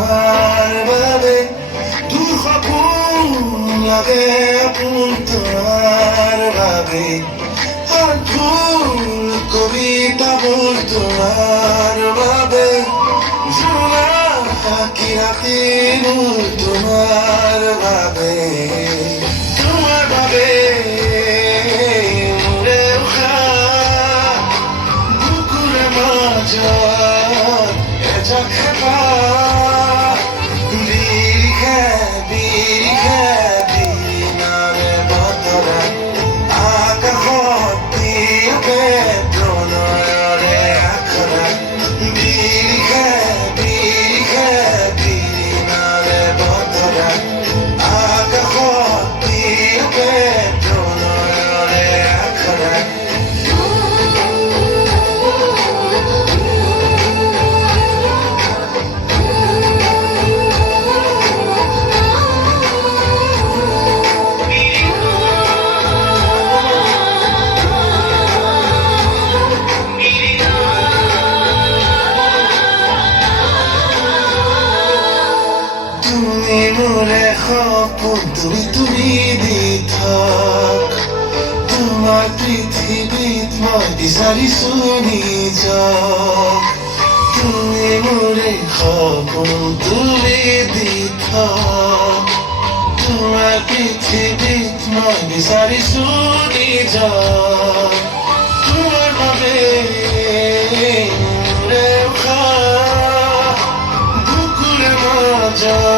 তোমার বাবে দূর সপোন লাগে আপোন তোমার বাবে আর ফুল কবিতাবোৰ তোমার বাবে জোনা আঁকি ৰাতি মোৰ তোমাৰ বাবে তোমাৰ বাবে মোৰে উশাহ বুকুৰে মাজত এজাক হেঁপাহ বিৰিখে বিৰিখে বিৰিণাৰে বতৰা আকাশত দিয়কে প্ৰণয়ৰে আখৰা বিৰিখে বিৰিখে বিৰিণাৰে বতৰা আকাশত দিয়কে প্ৰণয়ৰে আখৰা তুমি মোৰে সপোন তুমি দি থাক তোমাৰ পৃথিৱীত মই বিচাৰিছো নিজক তুমি মোৰে সপোন তুমি দি থাক তোমাৰ পৃথিৱীত মই বিচাৰিছো নিজক তোমাৰ বাবে মোৰে উশাহ বুকুৰে মাজত